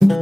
Ketika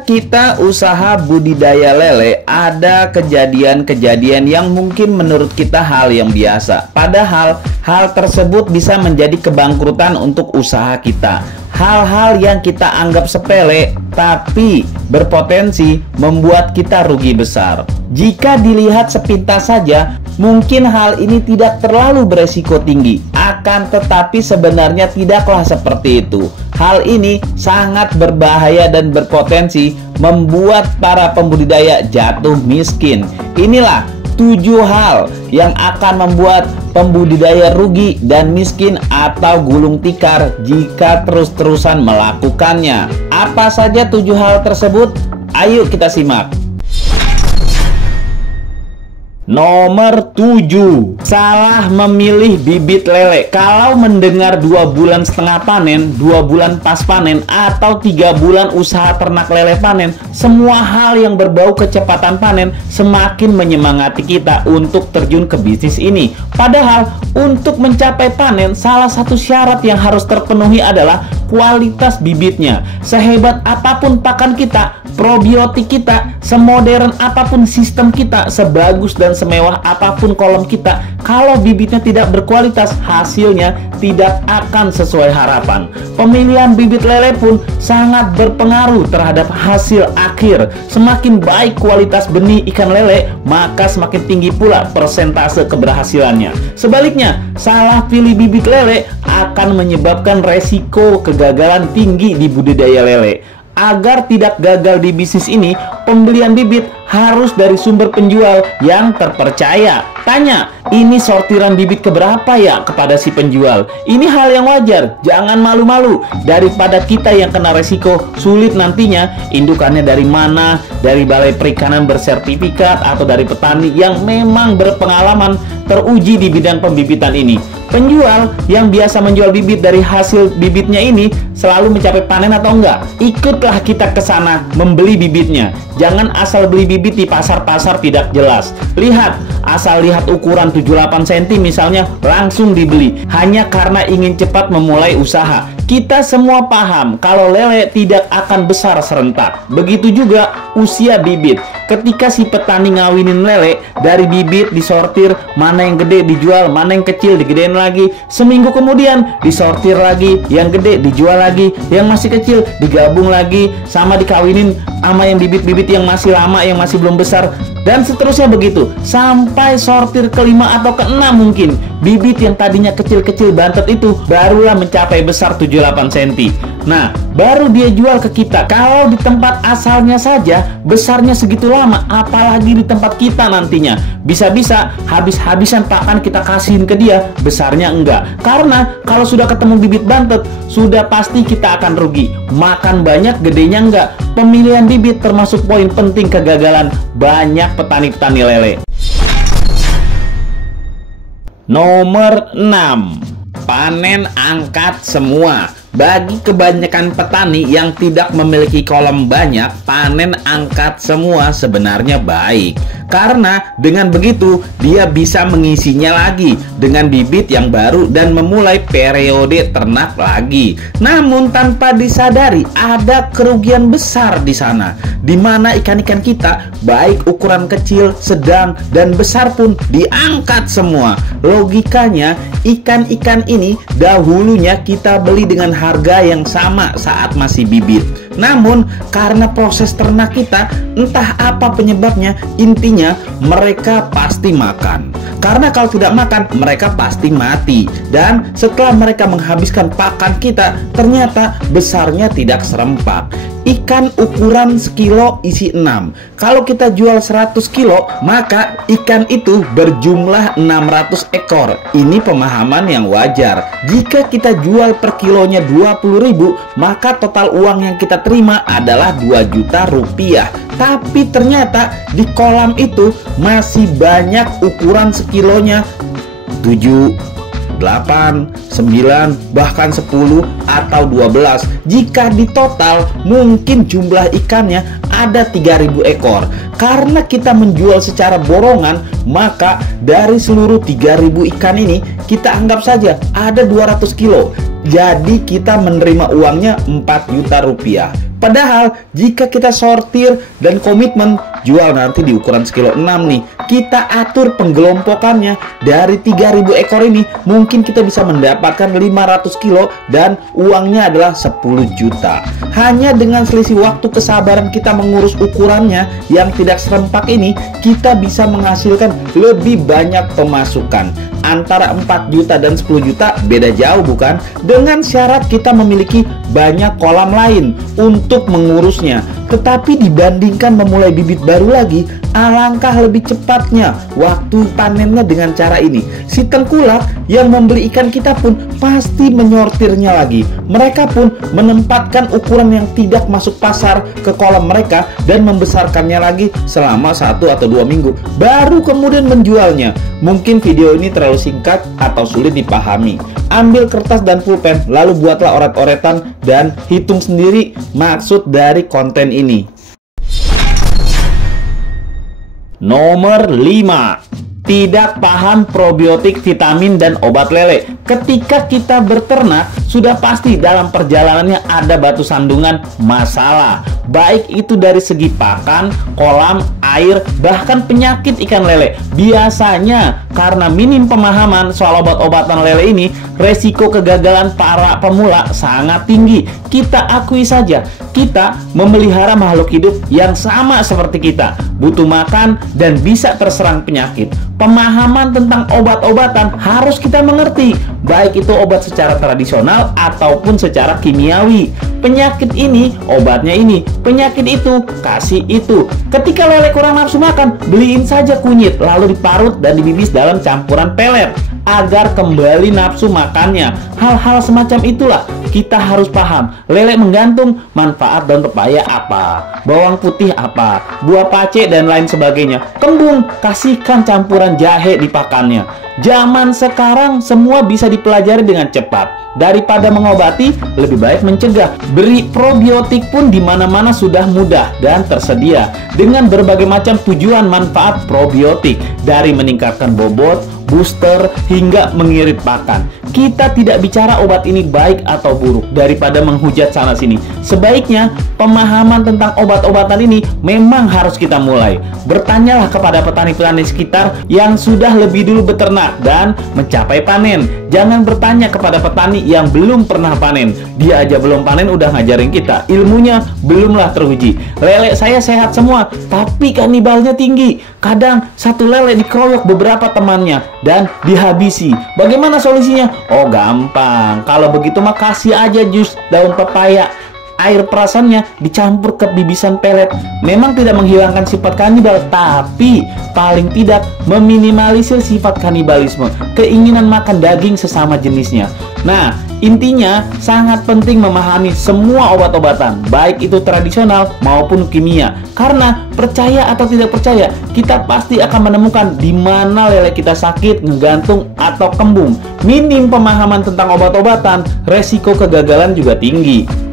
kita usaha budidaya lele, ada kejadian-kejadian yang mungkin menurut kita hal yang biasa. Padahal hal tersebut bisa menjadi kebangkrutan untuk usaha kita. Hal-hal yang kita anggap sepele tapi berpotensi membuat kita rugi besar. Jika dilihat sepintas saja, mungkin hal ini tidak terlalu beresiko tinggi. Akan tetapi sebenarnya tidaklah seperti itu. Hal ini sangat berbahaya dan berpotensi membuat para pembudidaya jatuh miskin. Inilah 7 hal yang akan membuat pembudidaya rugi dan miskin atau gulung tikar jika terus-terusan melakukannya. Apa saja 7 hal tersebut? Ayo kita simak. Nomor 7, salah memilih bibit lele. Kalau mendengar 2 bulan setengah panen, 2 bulan pas panen, atau 3 bulan usaha ternak lele panen, semua hal yang berbau kecepatan panen semakin menyemangati kita untuk terjun ke bisnis ini. Padahal untuk mencapai panen, salah satu syarat yang harus terpenuhi adalah kualitas bibitnya. Sehebat apapun pakan kita, probiotik kita, semodern apapun sistem kita, sebagus dan semewah apapun kolom kita, kalau bibitnya tidak berkualitas, hasilnya tidak akan sesuai harapan. Pemilihan bibit lele pun sangat berpengaruh terhadap hasil akhir. Semakin baik kualitas benih ikan lele, maka semakin tinggi pula persentase keberhasilannya. Sebaliknya, salah pilih bibit lele akan menyebabkan resiko kegagalan tinggi di budidaya lele. Agar tidak gagal di bisnis ini, pembelian bibit harus dari sumber penjual yang terpercaya. Tanya, ini sortiran bibit keberapa ya kepada si penjual? Ini hal yang wajar, jangan malu-malu. Daripada kita yang kena resiko sulit nantinya, indukannya dari mana, dari balai perikanan bersertifikat atau dari petani yang memang berpengalaman teruji di bidang pembibitan ini. Penjual yang biasa menjual bibit dari hasil bibitnya ini selalu mencapai panen atau enggak? Ikutlah kita ke sana membeli bibitnya. Jangan asal beli bibit di pasar-pasar tidak jelas. Lihat, asal lihat ukuran 78 cm misalnya langsung dibeli hanya karena ingin cepat memulai usaha. Kita semua paham kalau lele tidak akan besar serentak. Begitu juga usia bibit. Ketika si petani ngawinin lele, dari bibit disortir, mana yang gede dijual, mana yang kecil digedein lagi. Seminggu kemudian disortir lagi, yang gede dijual lagi, yang masih kecil digabung lagi, sama dikawinin sama yang bibit-bibit yang masih lama, yang masih belum besar, dan seterusnya begitu sampai sortir kelima atau keenam mungkin. Bibit yang tadinya kecil-kecil bantet itu barulah mencapai besar 78 cm. Nah, baru dia jual ke kita. Kalau di tempat asalnya saja besarnya segitu lama, apalagi di tempat kita nantinya. Bisa-bisa habis-habisan pakan kita kasihin ke dia, besarnya enggak. Karena kalau sudah ketemu bibit bantet, sudah pasti kita akan rugi. Makan banyak, gedenya enggak. Pemilihan bibit termasuk poin penting kegagalan banyak petani-petani lele. Nomor 6, panen angkat semua. Bagi kebanyakan petani yang tidak memiliki kolam banyak, panen angkat semua sebenarnya baik. Karena dengan begitu dia bisa mengisinya lagi dengan bibit yang baru dan memulai periode ternak lagi. Namun tanpa disadari ada kerugian besar di sana, di mana ikan-ikan kita baik ukuran kecil, sedang, dan besar pun diangkat semua. Logikanya ikan-ikan ini dahulunya kita beli dengan harga yang sama saat masih bibit. Namun karena proses ternak kita entah apa penyebabnya, intinya mereka pasti makan. Karena kalau tidak makan mereka pasti mati. Dan setelah mereka menghabiskan pakan kita, ternyata besarnya tidak serempak. Ikan ukuran sekilo isi 6. Kalau kita jual 100 kilo, maka ikan itu berjumlah 600 ekor. Ini pemahaman yang wajar. Jika kita jual per kilonya 20.000, maka total uang yang kita terima adalah 2 juta rupiah. Tapi ternyata di kolam itu masih banyak ukuran sekilonya 7, 8, 9, bahkan 10 atau 12. Jika ditotal mungkin jumlah ikannya ada 3000 ekor. Karena kita menjual secara borongan, maka dari seluruh 3000 ikan ini kita anggap saja ada 200 kilo. Jadi kita menerima uangnya 4 juta rupiah. Padahal jika kita sortir dan komitmen jual nanti di ukuran sekilo 6 nih, kita atur penggelompokannya dari 3000 ekor ini, mungkin kita bisa mendapatkan 500 kilo dan uangnya adalah 10 juta. Hanya dengan selisih waktu kesabaran kita mengurus ukurannya yang tidak serempak ini, kita bisa menghasilkan lebih banyak pemasukan. Antara 4 juta dan 10 juta beda jauh bukan? Dengan syarat kita memiliki banyak kolam lain untuk mengurusnya. Tetapi dibandingkan memulai bibit baru lagi, alangkah lebih cepatnya waktu panennya dengan cara ini. Si tengkulak yang membeli ikan kita pun pasti menyortirnya lagi. Mereka pun menempatkan ukuran yang tidak masuk pasar ke kolam mereka dan membesarkannya lagi selama 1 atau 2 minggu, baru kemudian menjualnya. Mungkin video ini terlalu singkat atau sulit dipahami. Ambil kertas dan pulpen, lalu buatlah oret-oretan dan hitung sendiri maksud dari konten ini. Nomor 5. Tidak paham probiotik, vitamin, dan obat lele. Ketika kita berternak, sudah pasti dalam perjalanannya ada batu sandungan masalah. Baik itu dari segi pakan, kolam, air, bahkan penyakit ikan lele. Biasanya karena minim pemahaman soal obat-obatan lele ini, resiko kegagalan para pemula sangat tinggi. Kita akui saja, kita memelihara makhluk hidup yang sama seperti kita, butuh makan dan bisa terserang penyakit. Pemahaman tentang obat-obatan harus kita mengerti, baik itu obat secara tradisional ataupun secara kimiawi. Penyakit ini, obatnya ini, penyakit itu, kasih itu. Ketika lele kurang nafsu makan, beliin saja kunyit, lalu diparut dan dibibis dalam campuran pelet agar kembali nafsu makannya. Hal-hal semacam itulah kita harus paham. Lele menggantung manfaat daun pepaya apa, bawang putih apa, buah pace dan lain sebagainya. Kembung, kasihkan campuran jahe di pakannya. Zaman sekarang semua bisa dipelajari dengan cepat. Daripada mengobati, lebih baik mencegah. Beri probiotik pun di mana-mana sudah mudah dan tersedia dengan berbagai macam tujuan manfaat probiotik, dari meningkatkan bobot, booster, hingga mengirit pakan. Kita tidak bicara obat ini baik atau buruk daripada menghujat sana sini. Sebaiknya pemahaman tentang obat-obatan ini memang harus kita mulai. Bertanyalah kepada petani-petani sekitar yang sudah lebih dulu beternak dan mencapai panen. Jangan bertanya kepada petani yang belum pernah panen. Dia aja belum panen udah ngajarin kita. Ilmunya belumlah teruji. Lele saya sehat semua, tapi kanibalnya tinggi. Kadang satu lele dikeroyok beberapa temannya dan dihabisi. Bagaimana solusinya? Oh gampang, kalau begitu mah kasih aja jus daun pepaya. Air perasannya dicampur ke bibisan pelet. Memang tidak menghilangkan sifat kanibal, tapi paling tidak meminimalisir sifat kanibalisme, keinginan makan daging sesama jenisnya. Nah, intinya sangat penting memahami semua obat-obatan, baik itu tradisional maupun kimia. Karena percaya atau tidak percaya, kita pasti akan menemukan di mana lele kita sakit, ngegantung, atau kembung. Minim pemahaman tentang obat-obatan, resiko kegagalan juga tinggi.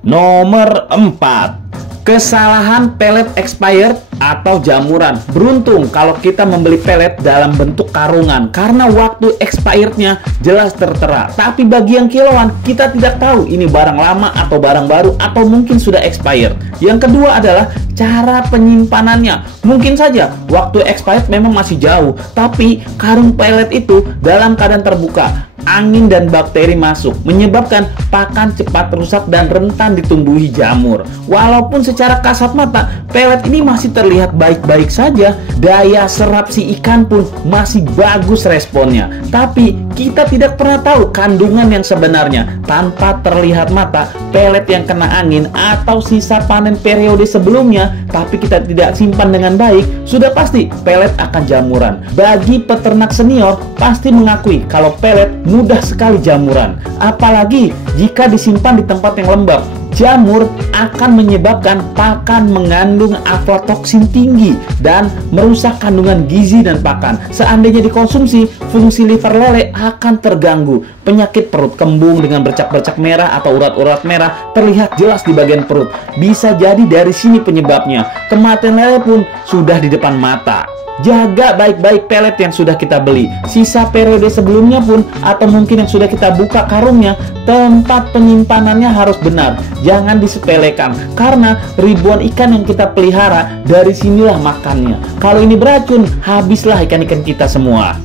Nomor 4. Kesalahan pelet expired atau jamuran. Beruntung kalau kita membeli pelet dalam bentuk karungan, karena waktu expirednya jelas tertera. Tapi bagi yang kiloan, kita tidak tahu ini barang lama atau barang baru atau mungkin sudah expired. Yang kedua adalah cara penyimpanannya. Mungkin saja waktu expired memang masih jauh, tapi karung pelet itu dalam keadaan terbuka. Angin dan bakteri masuk, menyebabkan pakan cepat rusak dan rentan ditumbuhi jamur. Walaupun secara kasat mata pelet ini masih terlihat baik-baik saja, daya serap si ikan pun masih bagus responnya. Tapi kita tidak pernah tahu kandungan yang sebenarnya. Tanpa terlihat mata, pelet yang kena angin atau sisa panen periode sebelumnya, tapi kita tidak simpan dengan baik, sudah pasti pelet akan jamuran. Bagi peternak senior pasti mengakui kalau pelet mudah sekali jamuran, apalagi jika disimpan di tempat yang lembab. Jamur akan menyebabkan pakan mengandung aflatoksin tinggi dan merusak kandungan gizi dan pakan. Seandainya dikonsumsi, fungsi liver lele akan terganggu. Penyakit perut kembung dengan bercak-bercak merah atau urat-urat merah terlihat jelas di bagian perut. Bisa jadi dari sini penyebabnya. Kematian lele pun sudah di depan mata. Jaga baik-baik pelet yang sudah kita beli. Sisa periode sebelumnya pun, atau mungkin yang sudah kita buka karungnya, tempat penyimpanannya harus benar. Jangan disepelekan, karena ribuan ikan yang kita pelihara, dari sinilah makannya. Kalau ini beracun, habislah ikan-ikan kita semua.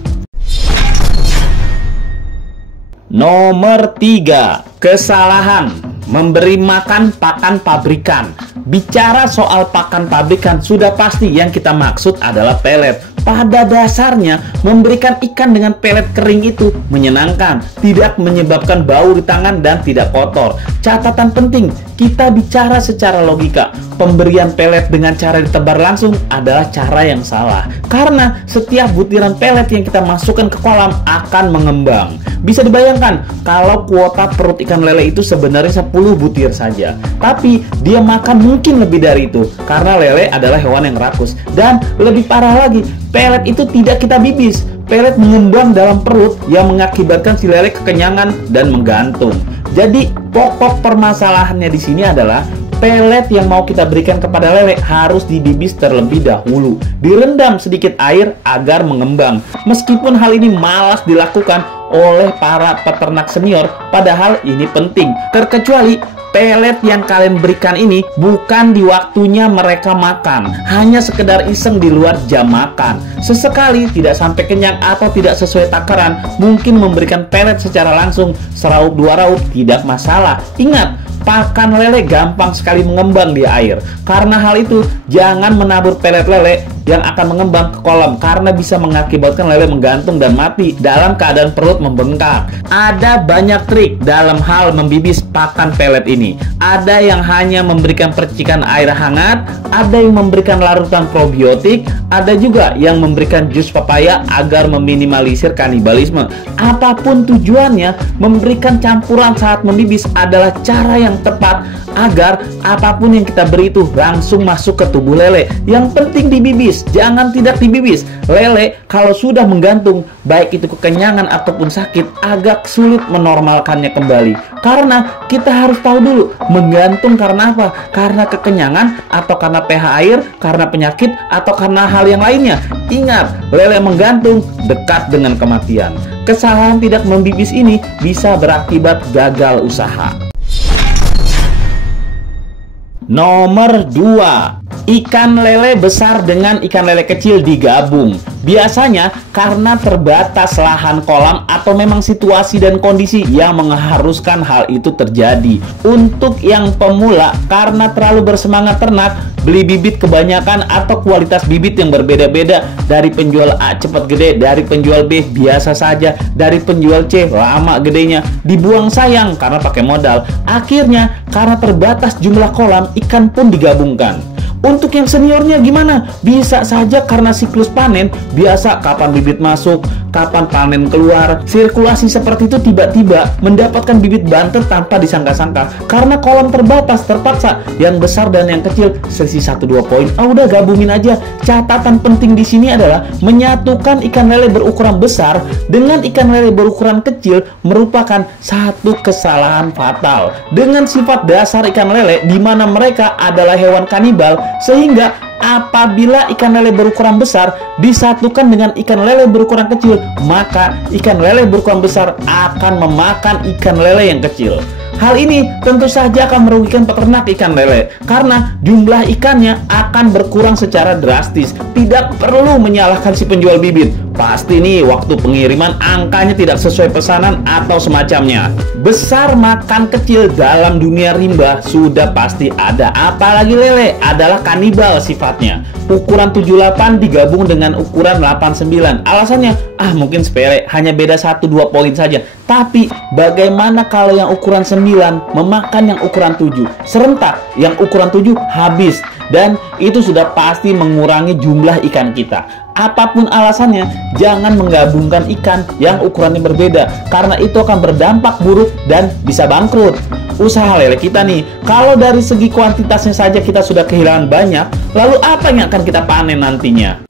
Nomor 3, kesalahan memberi makan pakan pabrikan. Bicara soal pakan pabrikan, sudah pasti yang kita maksud adalah pelet. Pada dasarnya, memberikan ikan dengan pelet kering itu menyenangkan, tidak menyebabkan bau di tangan dan tidak kotor. Catatan penting, kita bicara secara logika. Pemberian pelet dengan cara ditebar langsung adalah cara yang salah. Karena setiap butiran pelet yang kita masukkan ke kolam akan mengembang. Bisa dibayangkan kalau kuota perut ikan lele itu sebenarnya 10 butir saja. Tapi dia makan mungkin lebih dari itu. Karena lele adalah hewan yang rakus. Dan lebih parah lagi, pelet itu tidak kita bibis. Pelet mengembang dalam perut yang mengakibatkan si lele kekenyangan dan menggantung. Jadi pokok permasalahannya di sini adalah pelet yang mau kita berikan kepada lele harus dibibis terlebih dahulu. Direndam sedikit air agar mengembang. Meskipun hal ini malas dilakukan oleh para peternak senior, padahal ini penting. Terkecuali pelet yang kalian berikan ini bukan di waktunya mereka makan, hanya sekedar iseng di luar jam makan. Sesekali tidak sampai kenyang atau tidak sesuai takaran, mungkin memberikan pelet secara langsung seraup dua raup tidak masalah. Ingat, pakan lele gampang sekali mengembang di air. Karena hal itu, jangan menabur pelet lele yang akan mengembang ke kolam, karena bisa mengakibatkan lele menggantung dan mati dalam keadaan perut membengkak. Ada banyak trik dalam hal membibis pakan pelet ini. Ada yang hanya memberikan percikan air hangat, ada yang memberikan larutan probiotik, ada juga yang memberikan jus papaya agar meminimalisir kanibalisme. Apapun tujuannya, memberikan campuran saat membibis adalah cara yang tepat agar apapun yang kita beri itu langsung masuk ke tubuh lele. Yang penting dibibis, jangan tidak dibibis. Lele kalau sudah menggantung, baik itu kekenyangan ataupun sakit, agak sulit menormalkannya kembali. Karena kita harus tahu dulu, menggantung karena apa? Karena kekenyangan, atau karena pH air, karena penyakit, atau karena hal yang lainnya. Ingat, lele menggantung dekat dengan kematian. Kesalahan tidak membibis ini bisa berakibat gagal usaha. Nomor 2, ikan lele besar dengan ikan lele kecil digabung. Biasanya karena terbatas lahan kolam atau memang situasi dan kondisi yang mengharuskan hal itu terjadi. Untuk yang pemula, karena terlalu bersemangat ternak, beli bibit kebanyakan atau kualitas bibit yang berbeda-beda. Dari penjual A cepat gede, dari penjual B biasa saja, dari penjual C lama gedenya. Dibuang sayang karena pakai modal. Akhirnya karena terbatas jumlah kolam, ikan pun digabungkan. Untuk yang seniornya gimana? Bisa saja karena siklus panen, biasa kapan bibit masuk, kapan panen keluar. Sirkulasi seperti itu tiba-tiba mendapatkan bibit banter tanpa disangka-sangka. Karena kolam terbatas, terpaksa yang besar dan yang kecil selisih 1-2 poin. Udah gabungin aja. Catatan penting di sini adalah menyatukan ikan lele berukuran besar dengan ikan lele berukuran kecil merupakan satu kesalahan fatal. Dengan sifat dasar ikan lele di mana mereka adalah hewan kanibal, sehingga apabila ikan lele berukuran besar disatukan dengan ikan lele berukuran kecil, maka ikan lele berukuran besar akan memakan ikan lele yang kecil. Hal ini tentu saja akan merugikan peternak ikan lele karena jumlah ikannya akan berkurang secara drastis. Tidak perlu menyalahkan si penjual bibit. Pasti nih waktu pengiriman angkanya tidak sesuai pesanan atau semacamnya. Besar makan kecil dalam dunia rimba sudah pasti ada. Apalagi lele adalah kanibal sifatnya. Ukuran 78 digabung dengan ukuran 89. Alasannya, mungkin sepele, hanya beda 1-2 poin saja. Tapi bagaimana kalau yang ukuran 9 memakan yang ukuran 7? Serentak, yang ukuran 7 habis. Dan itu sudah pasti mengurangi jumlah ikan kita. Apapun alasannya, jangan menggabungkan ikan yang ukurannya berbeda, karena itu akan berdampak buruk dan bisa bangkrut. Usaha lele kita nih, kalau dari segi kuantitasnya saja kita sudah kehilangan banyak, lalu apa yang akan kita panen nantinya?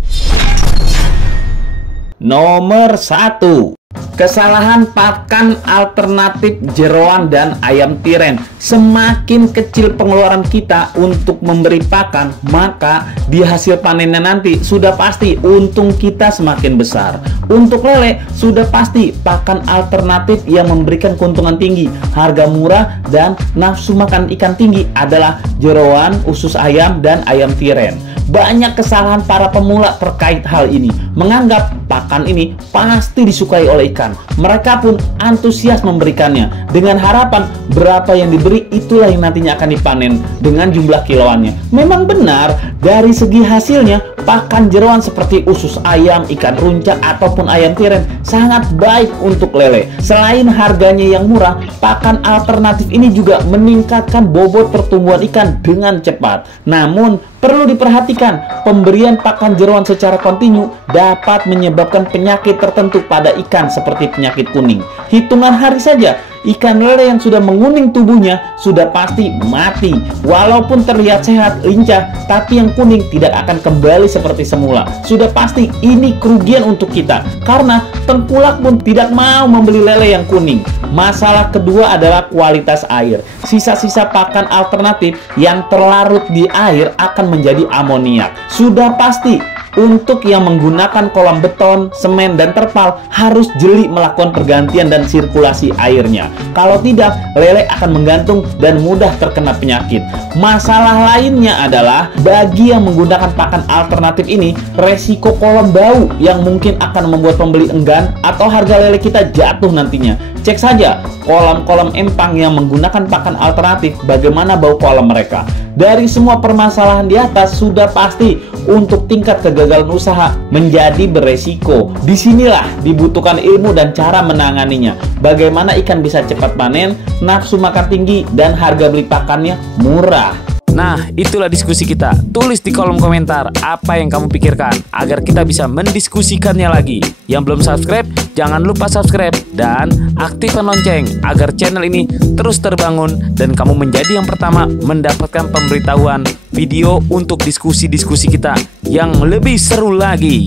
Nomor 1. Kesalahan pakan alternatif jeroan dan ayam tiren. Semakin kecil pengeluaran kita untuk memberi pakan, maka di hasil panennya nanti sudah pasti untung kita semakin besar. Untuk lele, sudah pasti pakan alternatif yang memberikan keuntungan tinggi, harga murah, dan nafsu makan ikan tinggi adalah jeroan, usus ayam, dan ayam tiren. Banyak kesalahan para pemula terkait hal ini, menganggap pakan ini pasti disukai oleh ikan. Mereka pun antusias memberikannya dengan harapan berapa yang diberi itulah yang nantinya akan dipanen dengan jumlah kiloannya. Memang benar, dari segi hasilnya pakan jeroan seperti usus ayam, ikan runcak, ataupun ayam tiren sangat baik untuk lele. Selain harganya yang murah, pakan alternatif ini juga meningkatkan bobot pertumbuhan ikan dengan cepat. Namun perlu diperhatikan, pemberian pakan jeroan secara kontinu dapat menyebabkan penyakit tertentu pada ikan seperti penyakit kuning. Hitungan hari saja, ikan lele yang sudah menguning tubuhnya sudah pasti mati. Walaupun terlihat sehat, lincah, tapi yang kuning tidak akan kembali seperti semula. Sudah pasti ini kerugian untuk kita, karena tengkulak pun tidak mau membeli lele yang kuning. Masalah kedua adalah kualitas air. Sisa-sisa pakan alternatif yang terlarut di air akan menjadi amoniak. Sudah pasti untuk yang menggunakan kolam beton, semen, dan terpal harus jeli melakukan pergantian dan sirkulasi airnya. Kalau tidak, lele akan menggantung dan mudah terkena penyakit. Masalah lainnya adalah bagi yang menggunakan pakan alternatif ini, resiko kolam bau yang mungkin akan membuat pembeli enggan atau harga lele kita jatuh nantinya. Cek saja kolam-kolam empang yang menggunakan pakan alternatif, bagaimana bau kolam mereka. Dari semua permasalahan di atas, sudah pasti untuk tingkat kegagalan usaha menjadi beresiko. Disinilah dibutuhkan ilmu dan cara menanganinya. Bagaimana ikan bisa cepat panen, nafsu makan tinggi, dan harga beli pakannya murah. Nah, itulah diskusi kita. Tulis di kolom komentar apa yang kamu pikirkan agar kita bisa mendiskusikannya lagi. Yang belum subscribe, jangan lupa subscribe dan aktifkan lonceng agar channel ini terus terbangun dan kamu menjadi yang pertama mendapatkan pemberitahuan video untuk diskusi-diskusi kita yang lebih seru lagi.